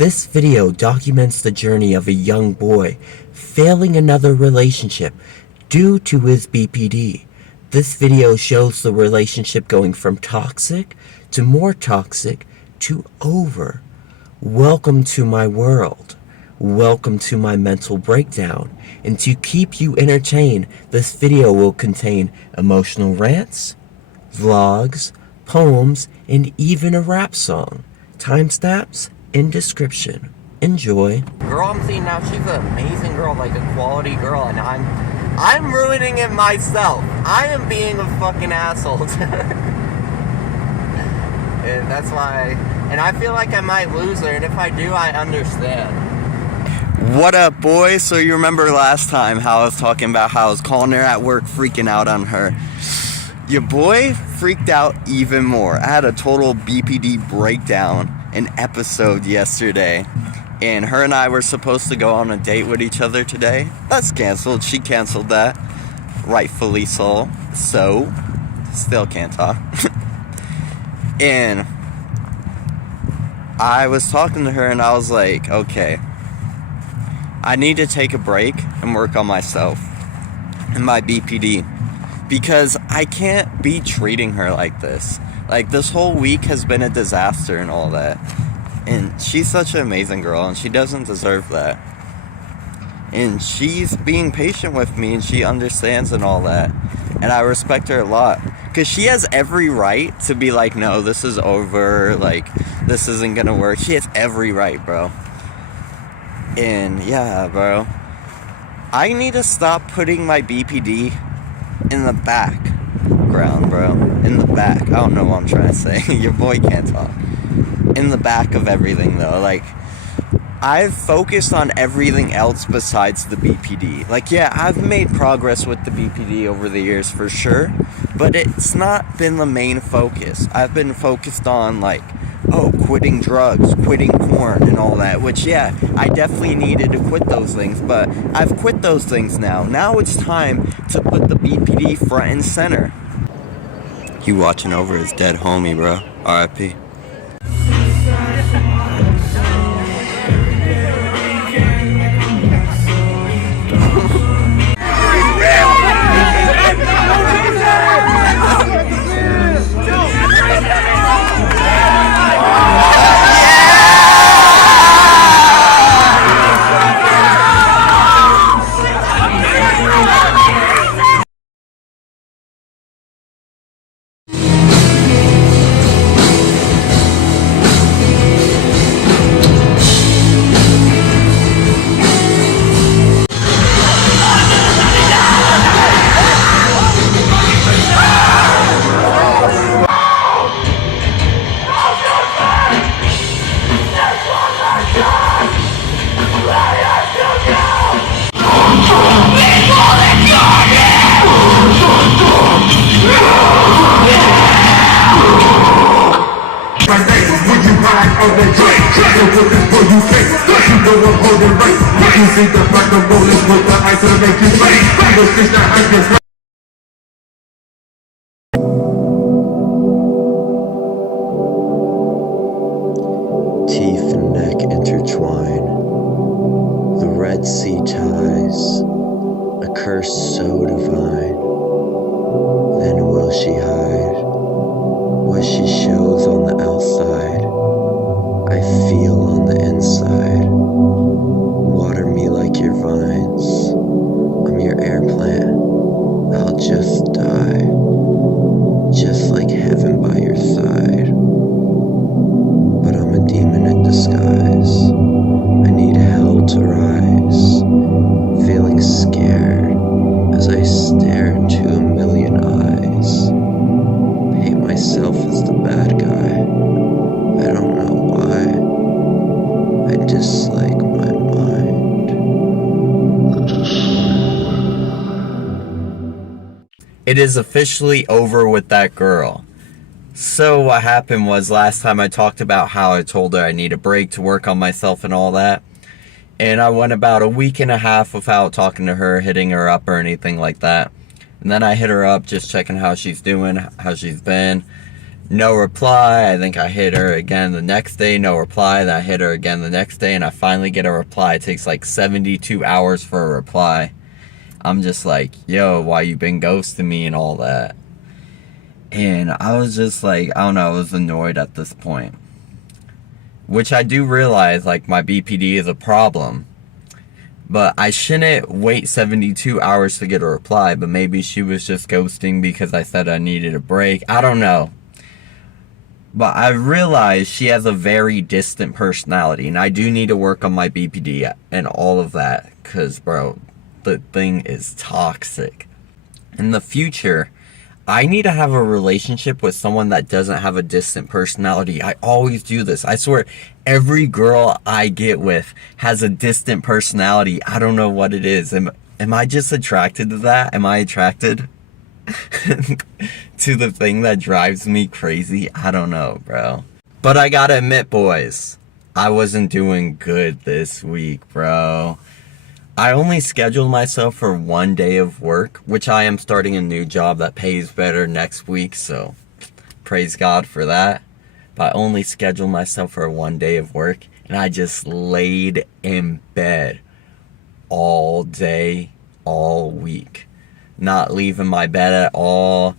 This video documents the journey of a young boy failing another relationship due to his BPD. This video shows the relationship going from toxic to more toxic to over. Welcome to my world. Welcome to my mental breakdown. And to keep you entertained, this video will contain emotional rants, vlogs, poems, and even a rap song. Timestamps in description. Enjoy. Girl I'm seeing now, she's an amazing girl, like a quality girl, and I'm ruining it myself. I am being a fucking asshole to her. And that's why, and I feel like I might lose her, and if I do, I understand. What up, boys? So you remember last time how I was talking about how I was calling her at work, freaking out on her. Your boy freaked out even more. I had a total BPD breakdown an episode yesterday, and her and I were supposed to go on a date with each other today. That's canceled. She canceled that, rightfully so. Still can't talk. And I was talking to her and I was like, okay, I need to take a break and work on myself and my BPD, because I can't be treating her like this. Like, this whole week has been a disaster and all that. And she's such an amazing girl, and she doesn't deserve that. And she's being patient with me, and she understands and all that. And I respect her a lot. Because she has every right to be like, no, this is over. Like, this isn't gonna work. She has every right, bro. And, yeah, bro. I need to stop putting my BPD in the background, bro. In the back. I don't know what I'm trying to say. Your boy can't talk. In the back of everything, though. Like, I've focused on everything else besides the BPD. Like, yeah, I've made progress with the BPD over the years for sure, but it's not been the main focus. I've been focused on, like, quitting drugs, quitting porn, and all that, which, yeah, I definitely needed to quit those things, but I've quit those things now. Now it's time to put the BPD front and center. You watching over his dead homie, bro. R.I.P. Teeth and neck intertwine, the Red Sea ties, a curse so divine. Then will she hide what she shows on the outside? I feel on the inside. Water me like your vines. I'm your air plant. I'll just die, just like heaven by your side. But I'm a demon in disguise. I need hell to rise. Feeling scared as I stare into a million eyes. Paint myself as the bad guy. I don't know why. I dislike my mind. It is officially over with that girl. So what happened was, last time I talked about how I told her I need a break to work on myself and all that. And I went about a week and a half without talking to her, hitting her up or anything like that. And then I hit her up, just checking how she's doing, how she's been. no reply. I think I hit her again the next day, no reply. Then I hit her again the next day, and I finally get a reply. It takes like 72 hours for a reply. I'm just like, yo, why you been ghosting me and all that? And I was just like, I don't know, I was annoyed at this point. Which I do realize, like, my BPD is a problem. But I shouldn't wait 72 hours to get a reply, but maybe she was just ghosting because I said I needed a break. I don't know. But I realize she has a very distant personality, and I do need to work on my BPD and all of that, because, bro, the thing is toxic. In the future, I need to have a relationship with someone that doesn't have a distant personality. I always do this. I swear, every girl I get with has a distant personality. I don't know what it is. Am I just attracted to that? Am I attracted to the thing that drives me crazy? I don't know, bro. But I gotta admit, boys, I wasn't doing good this week, bro. I only scheduled myself for 1 day of work, which I am starting a new job that pays better next week, so praise God for that. But I only scheduled myself for 1 day of work, and I just laid in bed all day, all week. Not leaving my bed at all,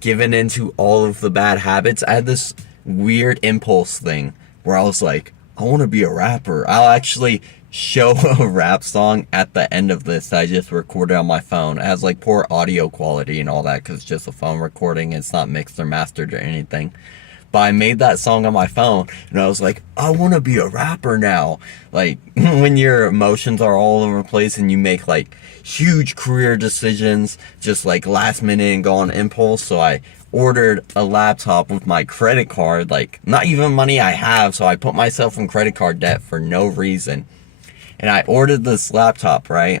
giving into all of the bad habits. I had this weird impulse thing where I was like, I want to be a rapper. I'll actually show a rap song at the end of this that I just recorded on my phone. It has like poor audio quality and all that because it's just a phone recording. It's not mixed or mastered or anything. But I made that song on my phone and I was like, I want to be a rapper now. Like when your emotions are all over the place and you make like huge career decisions just like last minute and go on impulse. So I ordered a laptop with my credit card, like not even money I have. So I put myself in credit card debt for no reason. And I ordered this laptop, right?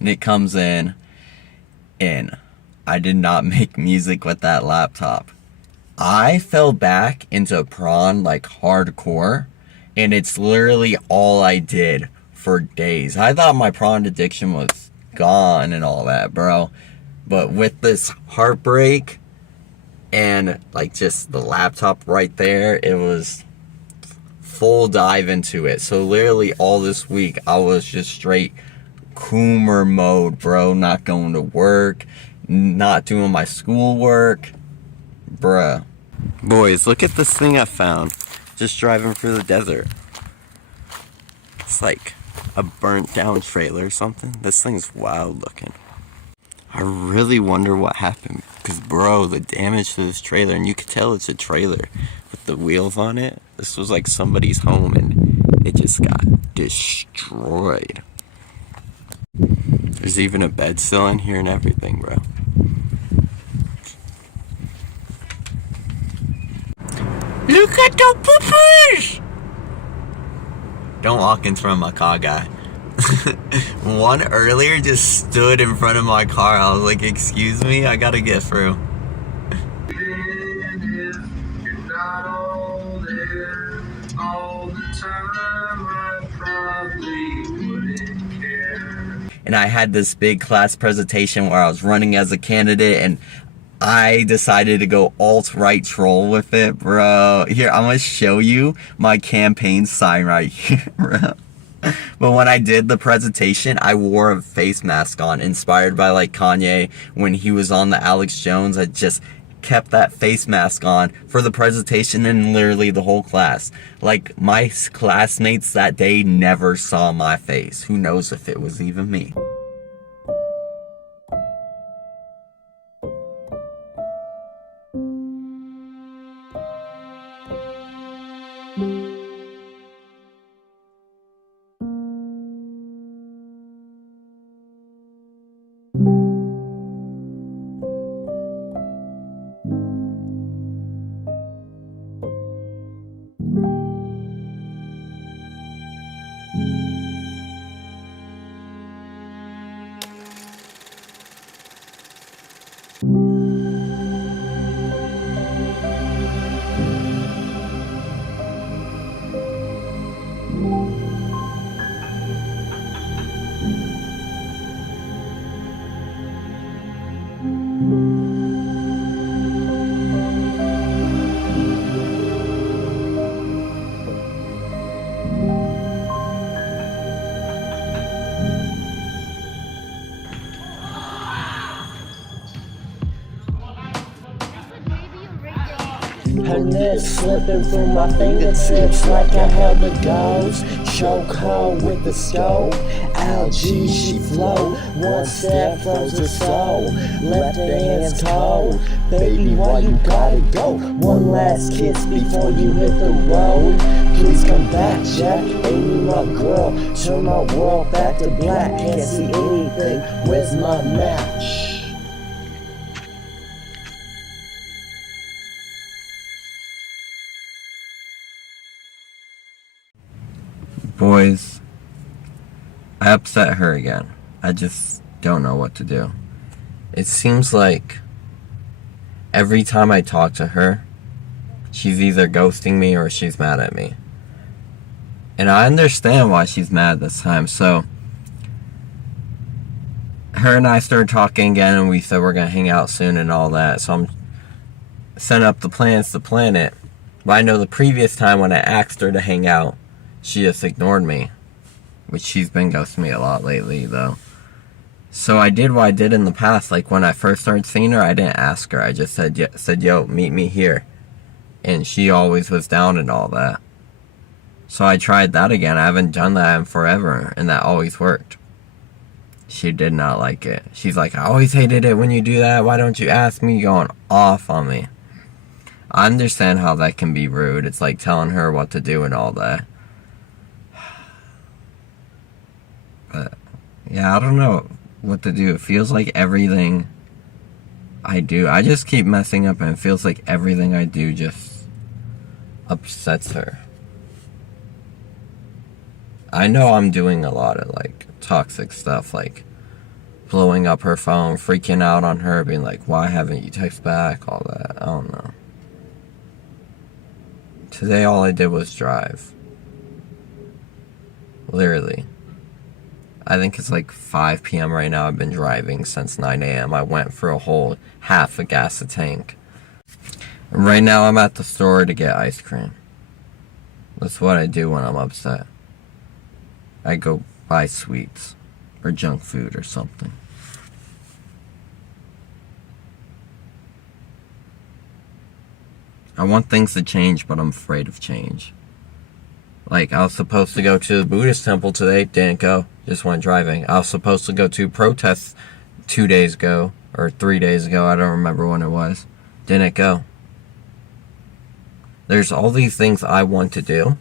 And it comes in, and I did not make music with that laptop. I fell back into prawn like hardcore, and it's literally all I did for days. I thought my prawn addiction was gone and all that, bro. But with this heartbreak and like just the laptop right there, it was full dive into it. So literally all this week I was just straight Coomer mode, bro. Not going to work, not doing my schoolwork, bruh. Boys, look at this thing I found just driving through the desert. It's like a burnt down trailer or something. This thing's wild looking. I really wonder what happened, because bro, the damage to this trailer, and you could tell it's a trailer with the wheels on it. This was like somebody's home and it just got destroyed. There's even a bed still in here and everything, bro. Look at the poopers! Don't walk in front of my car, guy. One earlier just stood in front of my car. I was like, excuse me, I gotta get through. And I had this big class presentation where I was running as a candidate, and I decided to go alt-right troll with it, bro. Here, I'm gonna show you my campaign sign right here, bro. But when I did the presentation, I wore a face mask on, inspired by like Kanye when he was on the Alex Jones. I just kept that face mask on for the presentation and literally the whole class. Like my classmates that day never saw my face. Who knows if it was even me. Her lips slipping through my fingertips like I held the ghost. Choke her with the stove. Algae she flow. One step froze her soul. Left her hands cold. Baby, why you gotta go? One last kiss before you hit the road. Please come back, Jack. Ain't you my girl? Turn my world back to black. Can't see anything. Where's my match? Boys, I upset her again. I just don't know what to do. It seems like every time I talk to her, she's either ghosting me or she's mad at me. And I understand why she's mad this time. So, her and I started talking again, and we said we're going to hang out soon and all that. So I'm setting up the plans to plan it. But I know the previous time when I asked her to hang out, she just ignored me. Which she's been ghosting me a lot lately, though. So I did what I did in the past. Like, when I first started seeing her, I didn't ask her. I just said, yo, meet me here. And she always was down and all that. So I tried that again. I haven't done that in forever, and that always worked. She did not like it. She's like, I always hated it when you do that. Why don't you ask me? Going off on me. I understand how that can be rude. It's like telling her what to do and all that. But, yeah, I don't know what to do. It feels like everything I do, I just keep messing up, and it feels like everything I do just upsets her. I know I'm doing a lot of, like, toxic stuff, like blowing up her phone, freaking out on her, being like, why haven't you texted back, all that. I don't know. Today all I did was drive. Literally. I think it's like 5 p.m. right now. I've been driving since 9 a.m. I went for a whole half a gas a tank. And right now I'm at the store to get ice cream. That's what I do when I'm upset. I go buy sweets or junk food or something. I want things to change, but I'm afraid of change. Like, I was supposed to go to the Buddhist temple today, didn't go, just went driving. I was supposed to go to protests 2 days ago, or 3 days ago, I don't remember when it was. Didn't go. There's all these things I want to do,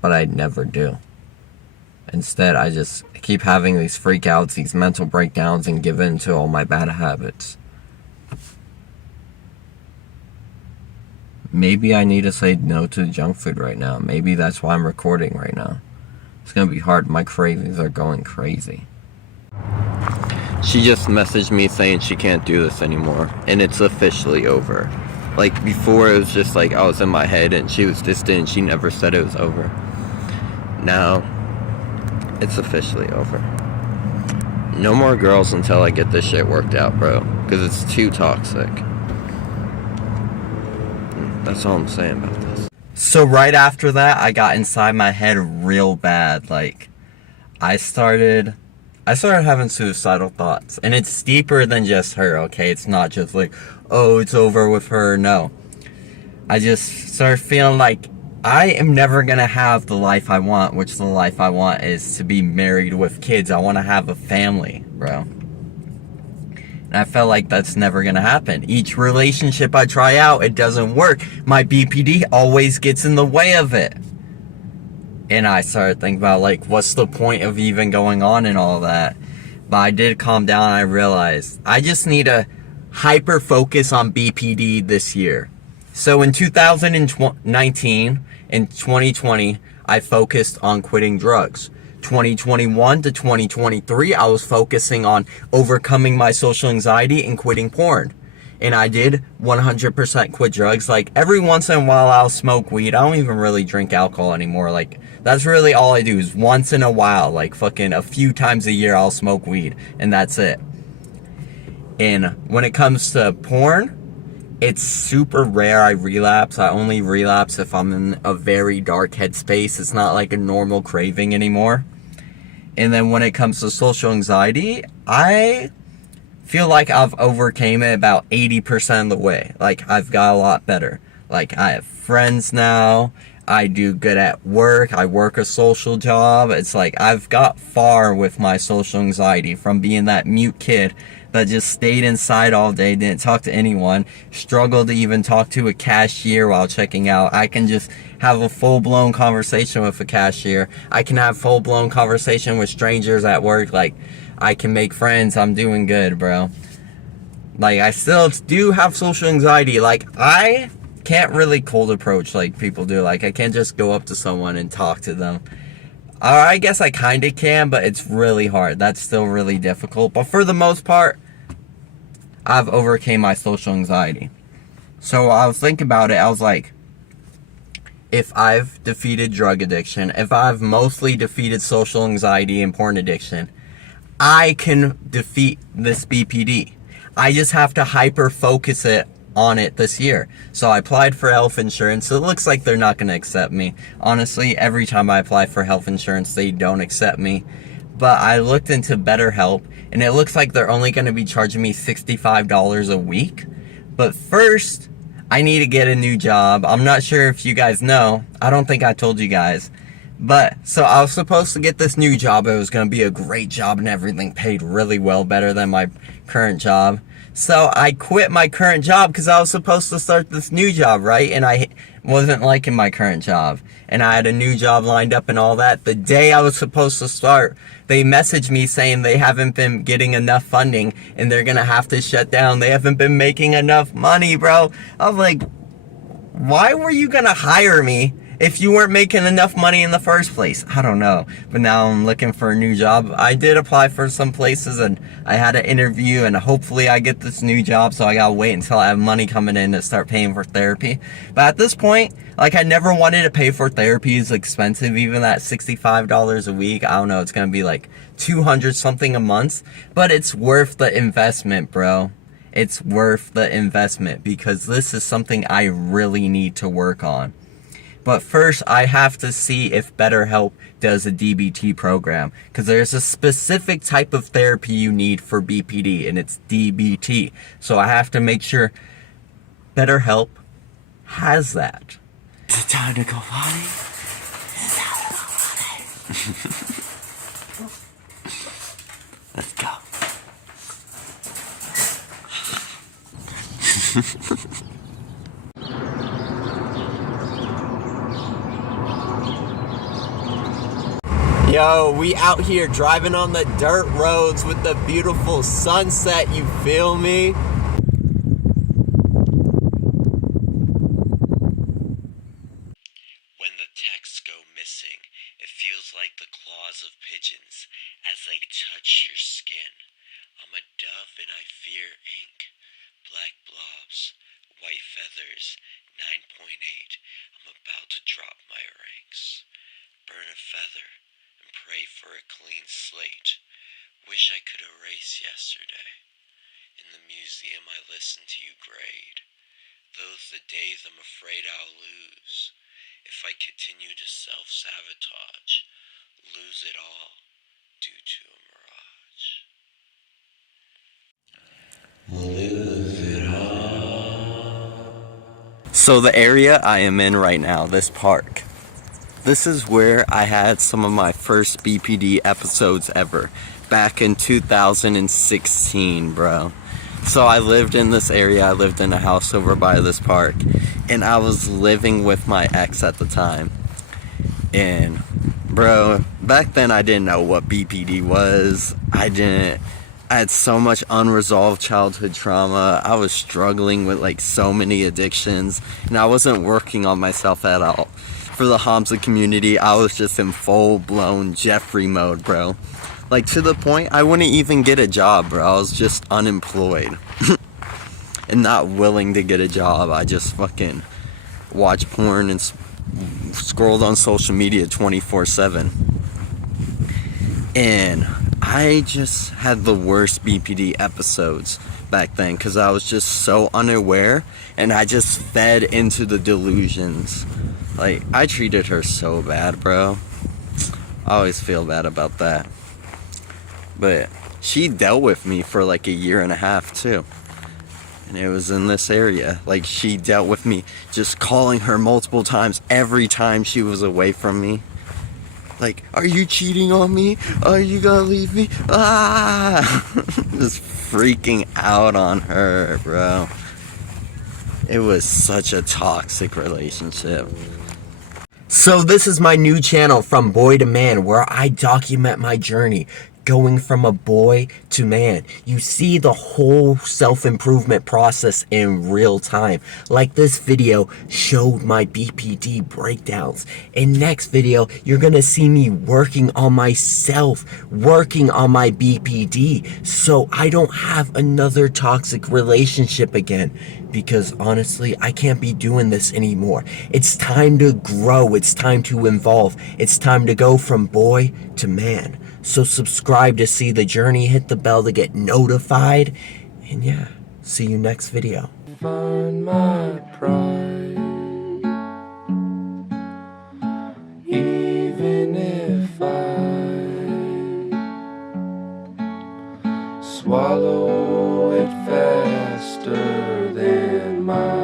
but I never do. Instead, I just keep having these freakouts, these mental breakdowns, and give in to all my bad habits. Maybe I need to say no to junk food right now. Maybe that's why I'm recording right now. It's gonna be hard. My cravings are going crazy. She just messaged me saying she can't do this anymore, and it's officially over. Like, before it was just like I was in my head and she was distant, she never said it was over. Now, it's officially over. No more girls until I get this shit worked out, bro. Because it's too toxic. That's all I'm saying about this. So right after that, I got inside my head real bad. Like, I started having suicidal thoughts. And it's deeper than just her, okay? It's not just like, oh, it's over with her. No. I just started feeling like I am never gonna have the life I want, which the life I want is to be married with kids. I want to have a family, bro. And I felt like that's never gonna happen. Each relationship I try out, it doesn't work. My BPD always gets in the way of it. And I started thinking about, like, what's the point of even going on and all that? But I did calm down, and I realized I just need to hyper focus on BPD this year. So in 2019 and 2020, I focused on quitting drugs. 2021 to 2023, I was focusing on overcoming my social anxiety and quitting porn. And I did 100% quit drugs. Like, every once in a while, I'll smoke weed. I don't even really drink alcohol anymore. Like, that's really all I do is once in a while, like, fucking a few times a year, I'll smoke weed. And that's it. And when it comes to porn, it's super rare I relapse. I only relapse if I'm in a very dark headspace. It's not like a normal craving anymore. And then when it comes to social anxiety, I feel like I've overcame it about 80% of the way. Like, I've got a lot better. Like, I have friends now. I do good at work. I work a social job. It's like I've got far with my social anxiety from being that mute kid that just stayed inside all day, didn't talk to anyone, struggled to even talk to a cashier while checking out. I can just have a full-blown conversation with a cashier. I can have full-blown conversation with strangers at work. Like, I can make friends. I'm doing good, bro. Like, I still do have social anxiety. Like, I can't really cold approach like people do. Like, I can't just go up to someone and talk to them. Or I guess I kind of can, but it's really hard. That's still really difficult. But for the most part, I've overcame my social anxiety. So I was thinking about it. I was like, if I've defeated drug addiction, if I've mostly defeated social anxiety and porn addiction, I can defeat this BPD. I just have to hyper focus it on it this year. So I applied for health insurance. It looks like they're not going to accept me. Honestly, every time I apply for health insurance, they don't accept me. But I looked into BetterHelp, and it looks like they're only going to be charging me $65 a week. But first, I need to get a new job. I'm not sure if you guys know. I don't think I told you guys. But, so I was supposed to get this new job. It was going to be a great job and everything, paid really well, better than my current job. So I quit my current job because I was supposed to start this new job, right? And I wasn't liking my current job. And I had a new job lined up and all that. The day I was supposed to start, they messaged me saying they haven't been getting enough funding and they're going to have to shut down. They haven't been making enough money, bro. I was like, why were you going to hire me if you weren't making enough money in the first place? I don't know. But now I'm looking for a new job. I did apply for some places and I had an interview and hopefully I get this new job. So I gotta wait until I have money coming in to start paying for therapy. But at this point, like, I never wanted to pay for therapy. It's expensive. Even that $65 a week, I don't know, it's gonna be like 200 something a month. But it's worth the investment, bro. It's worth the investment because this is something I really need to work on. But first, I have to see if BetterHelp does a DBT program. Because there's a specific type of therapy you need for BPD, and it's DBT. So I have to make sure BetterHelp has that. Is it time to go potty? Is it time to go potty? Let's go. Yo, we out here driving on the dirt roads with the beautiful sunset, you feel me? When the texts go missing, it feels like the claws of pigeons as they touch your skin. I'm a dove and I fear ink. Black blobs, white feathers, 9.8. I'm about to drop my ranks. Burn a feather. Pray for a clean slate. Wish I could erase yesterday. In the museum I listen to you grade. Those the days I'm afraid I'll lose. If I continue to self-sabotage, lose it all due to a mirage. Lose it all. So the area I am in right now, this park, this is where I had some of my first BPD episodes ever, back in 2016, bro. So I lived in this area, I lived in a house over by this park, and I was living with my ex at the time. And, bro, back then I didn't know what BPD was. I had so much unresolved childhood trauma. I was struggling with, like, so many addictions, and I wasn't working on myself at all. For the Hamza community, I was just in full-blown Jeffrey mode, bro. Like, to the point, I wouldn't even get a job, bro. I was just unemployed. And not willing to get a job. I just fucking watched porn and scrolled on social media 24/7. And I just had the worst BPD episodes back then because I was just so unaware and I just fed into the delusions. Like, I treated her so bad, bro. I always feel bad about that. But she dealt with me for like a year and a half too. And it was in this area. Like, she dealt with me just calling her multiple times every time she was away from me. Like, are you cheating on me? Are you gonna leave me? Ah! Just freaking out on her, bro. It was such a toxic relationship. So this is my new channel, From Boy to Man, where I document my journey going from a boy to man. You see the whole self-improvement process in real time. Like this video showed my BPD breakdowns. In next video, you're gonna see me working on myself, working on my BPD, so I don't have another toxic relationship again. Because honestly, I can't be doing this anymore. It's time to grow. It's time to evolve. It's time to go from boy to man. So subscribe to see the journey, hit the bell to get notified, and yeah, see you next video. Find my pride, even if I swallow it faster than my